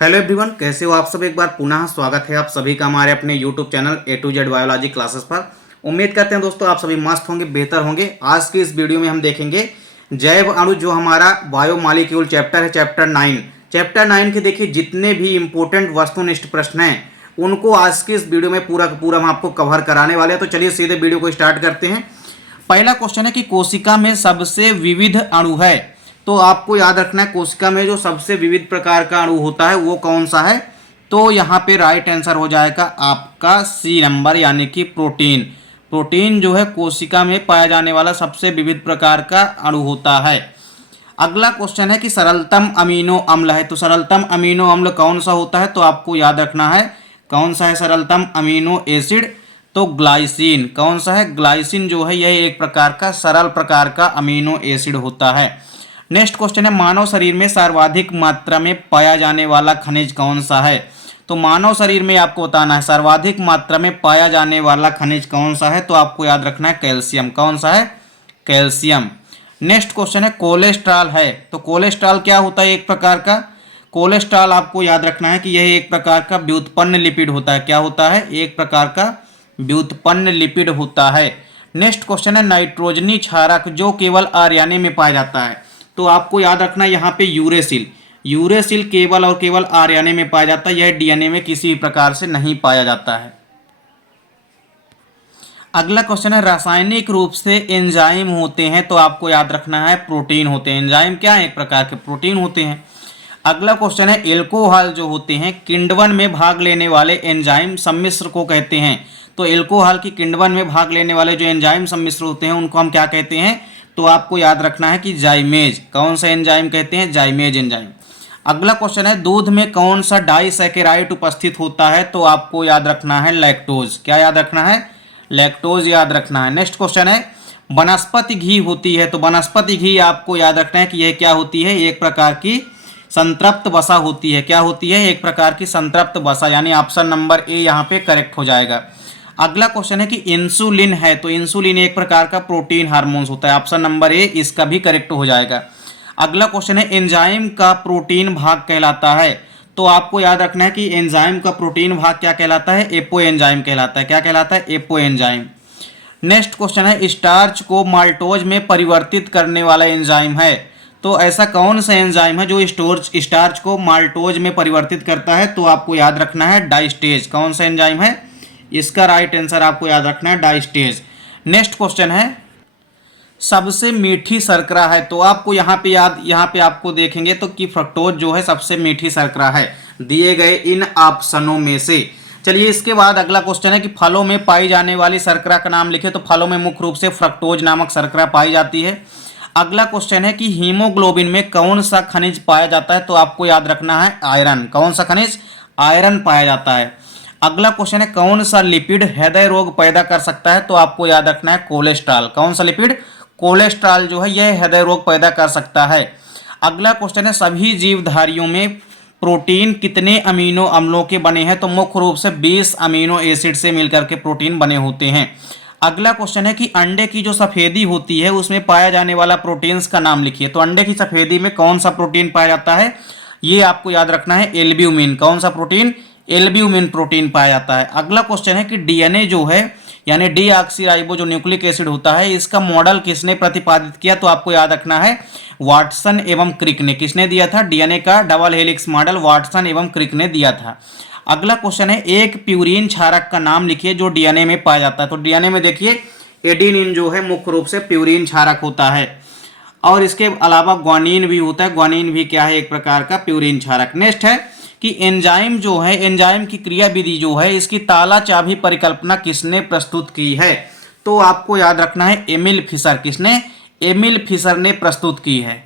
Hello everyone, कैसे हो आप सब। एक बार पुनः स्वागत है आप सभी का हमारे अपने YouTube channel A to Z biology classes पर। उम्मीद करते हैं दोस्तों आप सभी मस्त होंगे, बेहतर होंगे। आज की इस वीडियो में हम देखेंगे जैव अणु, जो हमारा बायोमॉलिक्यूल चैप्टर है, चैप्टर 9 के देखिए जितने भी इंपॉर्टेंट वस्तुनिष्ठ प्रश्न हैं उनको आज की इस वीडियो में पूरा का पूरा हम आपको कवर कराने वाले हैं। तो चलिए सीधे वीडियो को स्टार्ट करते हैं। पहला क्वेश्चन है कि कोशिका में सबसे विविध अणु है। तो आपको याद रखना है कोशिका में जो सबसे विविध प्रकार का अणु होता है वो कौन सा है। तो यहाँ पे राइट आंसर हो जाएगा आपका सी नंबर, यानी कि प्रोटीन। प्रोटीन जो है कोशिका में पाया जाने वाला सबसे विविध प्रकार का अणु होता है। अगला क्वेश्चन है कि सरलतम अमीनो अम्ल है। तो सरलतम अमीनो अम्ल कौन सा होता है, तो आपको याद रखना है कौन सा है सरलतम अमीनो एसिड। तो ग्लाइसिन। कौन सा है, ग्लाइसिन जो है यह एक प्रकार का सरल प्रकार का अमीनो एसिड होता है। नेक्स्ट क्वेश्चन है मानव शरीर में सर्वाधिक मात्रा में पाया जाने वाला खनिज कौन सा है। तो मानव शरीर में आपको बताना है सर्वाधिक मात्रा में पाया जाने वाला खनिज कौन सा है। तो आपको याद रखना है कैल्शियम। कौन सा है, कैल्शियम। नेक्स्ट क्वेश्चन है कोलेस्ट्रॉल है। तो कोलेस्ट्रॉल क्या होता है, एक प्रकार का कोलेस्ट्रॉल आपको याद रखना है कि यह एक प्रकार का व्युत्पन्न लिपिड होता है। क्या होता है, एक प्रकार का व्युत्पन्न लिपिड होता है। नेक्स्ट क्वेश्चन है नाइट्रोजनी क्षारक जो केवल आर्याने में पाया जाता है। तो आपको याद रखना यहाँ पे यूरेसिल। यूरेसिल केवल और केवल आर्याने में पाया जाता है, यह डीएनए में किसी भी प्रकार से नहीं पाया जाता है। अगला क्वेश्चन है रासायनिक रूप से एंजाइम होते हैं। तो आपको याद रखना है प्रोटीन होते हैं। एंजाइम क्या है, एक प्रकार के प्रोटीन होते हैं। अगला क्वेश्चन है एल्कोहल जो होते हैं किण्वन में भाग लेने वाले एंजाइम सम्मिश्र को कहते हैं। तो एल्कोहल की किण्वन में भाग लेने वाले जो एंजाइम सम्मिश्र होते हैं उनको हम क्या कहते हैं। तो आपको याद रखना है कि जाइमेज। कौन सा एंजाइम कहते हैं, जाइमेज एंजाइम। अगला क्वेश्चन है दूध में कौन सा डाइसैकेराइड उपस्थित होता है। तो आपको याद रखना है लैक्टोज। क्या याद रखना है, लैक्टोज याद रखना है। नेक्स्ट क्वेश्चन है वनस्पति घी होती है। तो वनस्पति घी आपको याद रखना है कि यह क्या होती है, एक प्रकार की संतृप्त वसा होती है। क्या होती है, एक प्रकार की संतृप्त वसा, यानी ऑप्शन नंबर ए यहाँ पे करेक्ट हो जाएगा। अगला क्वेश्चन है कि इंसुलिन है। तो इंसुलिन एक प्रकार का प्रोटीन हार्मोन्स होता है। ऑप्शन नंबर ए इसका भी करेक्ट हो जाएगा। अगला क्वेश्चन है एंजाइम का प्रोटीन भाग कहलाता है। तो आपको याद रखना है कि एंजाइम का प्रोटीन भाग क्या कहलाता है, एपो एंजाइम कहलाता है। क्या कहलाता है, एपो एंजाइम। नेक्स्ट क्वेश्चन है स्टार्च को माल्टोज में परिवर्तित करने वाला एंजाइम है। तो ऐसा कौन सा एंजाइम है जो स्टार्च को माल्टोज में परिवर्तित करता है। तो आपको याद रखना है डाइस्टेज। कौन सा एंजाइम है, इसका राइट आंसर आपको याद रखना है डाइस्टेज। नेक्स्ट क्वेश्चन है सबसे मीठी शर्करा है। तो आपको यहाँ पे आपको देखेंगे तो कि फ्रक्टोज जो है सबसे मीठी शर्करा है दिए गए इन ऑप्शनों में से। चलिए इसके बाद अगला क्वेश्चन है कि फलों में पाई जाने वाली शर्करा का नाम लिखे। तो फलों में मुख्य रूप से फ्रक्टोज नामक शर्करा पाई जाती है। अगला क्वेश्चन है कि हीमोग्लोबिन में कौन सा खनिज पाया जाता है। तो आपको याद रखना है आयरन। कौन सा खनिज, आयरन पाया जाता है। अगला क्वेश्चन है कौन सा लिपिड हृदय रोग पैदा कर सकता है। तो आपको याद रखना है कोलेस्ट्रॉल। कौन सा लिपिड, कोलेस्ट्रॉल जो है यह हृदय रोग पैदा कर सकता है। अगला क्वेश्चन है सभी जीवधारियों में प्रोटीन कितने अमीनो अम्लों के बने हैं। तो मुख्य रूप से 20 अमीनो एसिड से मिलकर के प्रोटीन बने होते हैं। अगला क्वेश्चन है कि अंडे की जो सफेदी होती है उसमें पाया जाने वाला प्रोटीन्स का नाम लिखिए। तो अंडे की सफेदी में कौन सा प्रोटीन पाया जाता है, ये आपको याद रखना है एल्ब्यूमिन। कौन सा प्रोटीन, एल्ब्यूमिन प्रोटीन पाया जाता है। अगला क्वेश्चन है कि डीएनए जो है यानी डीऑक्सीराइबो जो न्यूक्लिक एसिड होता है इसका मॉडल किसने प्रतिपादित किया। तो आपको याद रखना है वाटसन एवं क्रिक ने। किसने दिया था, डीएनए का डबल हेलिक्स मॉडल वाटसन एवं क्रिक ने दिया था। अगला क्वेश्चन है एक प्यूरिन क्षारक का नाम लिखिए जो डीएनए में पाया जाता है। तो डीएनए में देखिए एडेनिन जो है मुख्य रूप से प्यूरिन क्षारक होता है और इसके अलावा ग्वानिन भी होता है। ग्वानिन भी क्या है, एक प्रकार का प्यूरिन क्षारक। नेक्स्ट है कि एंजाइम जो है, एंजाइम की क्रिया विधि जो है इसकी ताला चाबी परिकल्पना किसने प्रस्तुत की है। तो आपको याद रखना है एमिल फिशर। किसने, एमिल फिशर ने प्रस्तुत की है।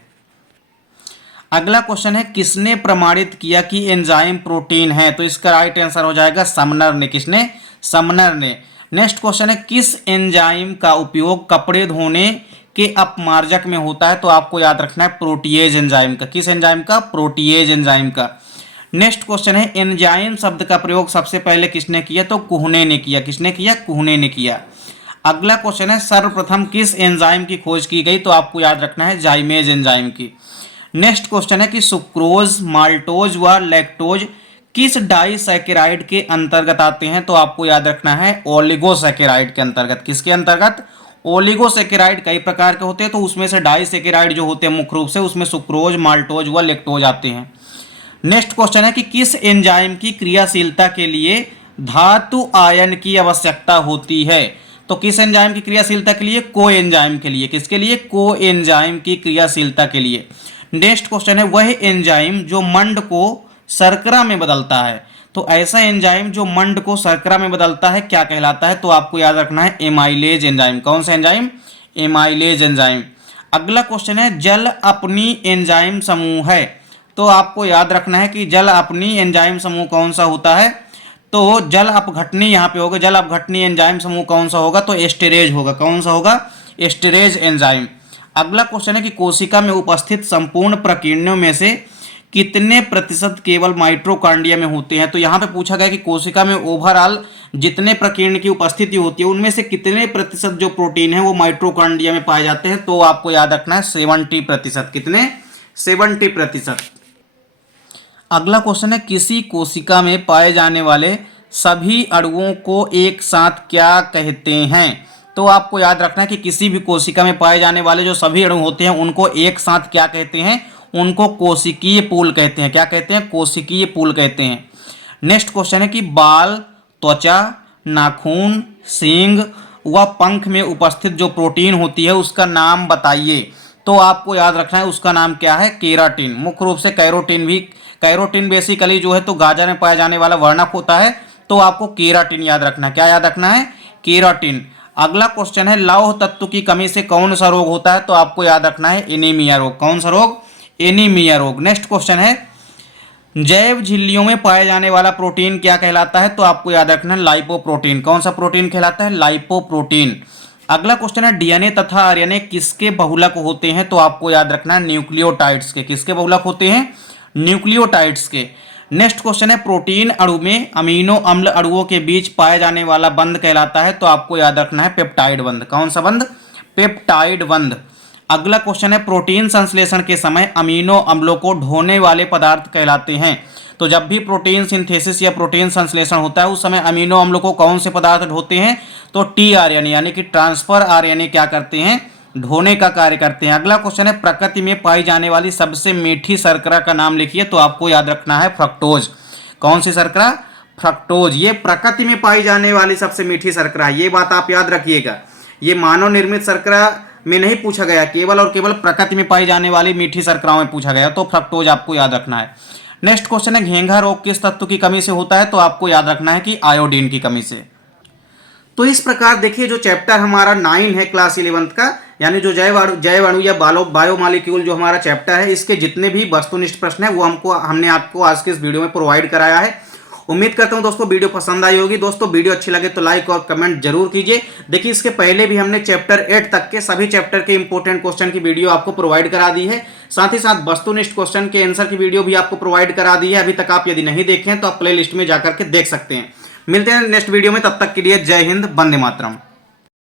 अगला क्वेश्चन है किसने प्रमाणित किया कि एंजाइम प्रोटीन है। तो इसका राइट आंसर हो जाएगा समनर ने। किसने, समनर ने। नेक्स्ट क्वेश्चन है किस एंजाइम का उपयोग कपड़े धोने के अपमार्जक में होता है। तो आपको याद रखना है प्रोटीएज एंजाइम का। किस एंजाइम का, प्रोटीएज एंजाइम का। नेक्स्ट क्वेश्चन है एंजाइम शब्द का प्रयोग सबसे पहले किसने किया। तो कुहने ने किया। किसने किया, कुहने ने किया। अगला क्वेश्चन है सर्वप्रथम किस एंजाइम की खोज की गई। तो आपको याद रखना है जाइमेज एंजाइम की। नेक्स्ट क्वेश्चन है कि सुक्रोज, माल्टोज व लैक्टोज किस डाइसैकेराइड के अंतर्गत आते हैं? तो आपको याद रखना है ओलिगोसैकेराइड के अंतर्गत। किसके अंतर्गत? ओलिगोसैकेराइड कई प्रकार के होते हैं, तो उसमें से डाइसैकेराइड जो होते हैं मुख्य रूप से उसमें सुक्रोज, माल्टोज व लैक्टोज आते हैं। नेक्स्ट क्वेश्चन है कि किस एंजाइम की क्रियाशीलता के लिए धातु आयन की आवश्यकता होती है? तो किस एंजाइम की क्रियाशीलता के लिए? कोएंजाइम के लिए। किसके लिए? कोएंजाइम की क्रियाशीलता के लिए। नेक्स्ट क्वेश्चन है वह एंजाइम जो मंड को शर्करा में बदलता है। तो ऐसा एंजाइम जो मंड को शर्करा में बदलता है क्या कहलाता है? तो आपको याद रखना है एमाइलेज एंजाइम। कौन सा एंजाइम? Amylase enzyme. अगला क्वेश्चन है जल अपनी एंजाइम समूह है। तो आपको याद रखना है कि जल अपनी एंजाइम समूह कौन सा होता है? तो जल अपघटनी यहाँ पे होगा। जल अपघटनी एंजाइम समूह कौन सा होगा? तो एस्टेरेज होगा। कौन सा होगा? एस्टेरेज एंजाइम। अगला क्वेश्चन है कि कोशिका में उपस्थित संपूर्ण प्रकीर्णों में से कितने प्रतिशत केवल माइटोकॉन्ड्रिया में होते हैं? तो यहाँ पे पूछा गया कि कोशिका में ओवरऑल जितने प्रकीर्ण की उपस्थिति होती है उनमें से कितने प्रतिशत जो प्रोटीन है वो माइटोकॉन्ड्रिया में पाए जाते हैं? तो आपको याद रखना है 70%। कितने? 70%। अगला क्वेश्चन है किसी कोशिका में पाए जाने वाले सभी अणुओं को एक साथ क्या कहते हैं? तो आपको याद रखना है कि किसी भी कोशिका में पाए जाने वाले जो सभी अणु होते हैं उनको एक साथ क्या कहते हैं? उनको कोशिकीय पूल कहते हैं। क्या कहते हैं? कोशिकीय पूल कहते हैं। नेक्स्ट क्वेश्चन है कि बाल, त्वचा, नाखून, सींग व पंख में उपस्थित जो प्रोटीन होती है उसका नाम बताइए। तो आपको याद रखना है उसका नाम क्या है? केराटिन। मुख्य रूप से कैरोटिन भी, कैरोटिन बेसिकली जो है तो गाजर में पाया जाने वाला वर्णक होता है, तो आपको केराटिन याद रखना है। क्या याद रखना है? केराटिन। अगला क्वेश्चन है लौह तत्व की कमी से कौन सा रोग होता है? तो आपको याद रखना है एनीमिया रोग। कौन सा रोग? एनीमिया रोग। नेक्स्ट क्वेश्चन है जैव झिल्लियों में पाए जाने वाला प्रोटीन क्या कहलाता है? तो आपको याद रखना है लाइपोप्रोटीन। कौन सा प्रोटीन कहलाता है? लाइपोप्रोटीन। अगला क्वेश्चन है डीएनए तथा आरएनए किसके बहुलक होते हैं? तो आपको याद रखना है न्यूक्लियोटाइड्स के। किसके बहुलक होते हैं? न्यूक्लियोटाइड्स के। नेक्स्ट क्वेश्चन है प्रोटीन अणु में अमीनो अम्ल अणुओं के बीच पाए जाने वाला बंध कहलाता है। तो आपको याद रखना है पेप्टाइड बंध। कौन सा बंध? पेप्टाइड बंध। अगला क्वेश्चन है प्रोटीन संश्लेषण के समय अमीनो अम्लों को ढोने वाले पदार्थ कहलाते हैं। तो जब भी प्रोटीन सिंथेसिस या प्रोटीन संश्लेषण होता है उस समय अमीनो अम्लों को कौन से पदार्थ ढोते हैं? तो टीआरएनए यानी कि ट्रांसफर आरएनए क्या करते हैं? ढोने का कार्य करते हैं। अगला क्वेश्चन है प्रकृति में पाई जाने वाली सबसे मीठी शर्करा का नाम लिखिए। तो आपको याद रखना है फ्रक्टोज। कौन सी शर्करा? फ्रक्टोज। ये प्रकृति में पाई जाने वाली सबसे मीठी शर्करा है, ये बात आप याद रखिएगा। ये मानव निर्मित शर्करा में नहीं पूछा गया, केवल और केवल प्रकृति में पाई जाने वाली मीठी शर्कराओं में पूछा गया, तो फ्रक्टोज आपको याद रखना है। नेक्स्ट क्वेश्चन है घेंघा रोग किस तत्व की कमी से होता है? तो आपको याद रखना है कि आयोडीन की कमी से। तो इस प्रकार देखिए जो चैप्टर हमारा 9 है क्लास 11th का, यानी जो जैव अणु या बायोमॉलिक्यूल जो हमारा चैप्टर है, इसके जितने भी वस्तुनिष्ठ प्रश्न है वो हमने आपको आज के इस वीडियो में प्रोवाइड कराया है। उम्मीद करता हूं दोस्तों वीडियो पसंद आई होगी। दोस्तों वीडियो अच्छी लगे तो लाइक और कमेंट जरूर कीजिए। देखिए इसके पहले भी हमने चैप्टर 8 तक के सभी चैप्टर के इंपॉर्टेंट क्वेश्चन की वीडियो आपको प्रोवाइड करा दी है, साथ ही साथ वस्तुनिष्ठ क्वेश्चन के आंसर की वीडियो भी आपको प्रोवाइड करा दी है। अभी तक आप यदि नहीं देखें तो आप प्ले लिस्ट में जाकर के देख सकते हैं। मिलते हैं नेक्स्ट वीडियो में, तब तक के लिए जय हिंद, वंदे मातरम।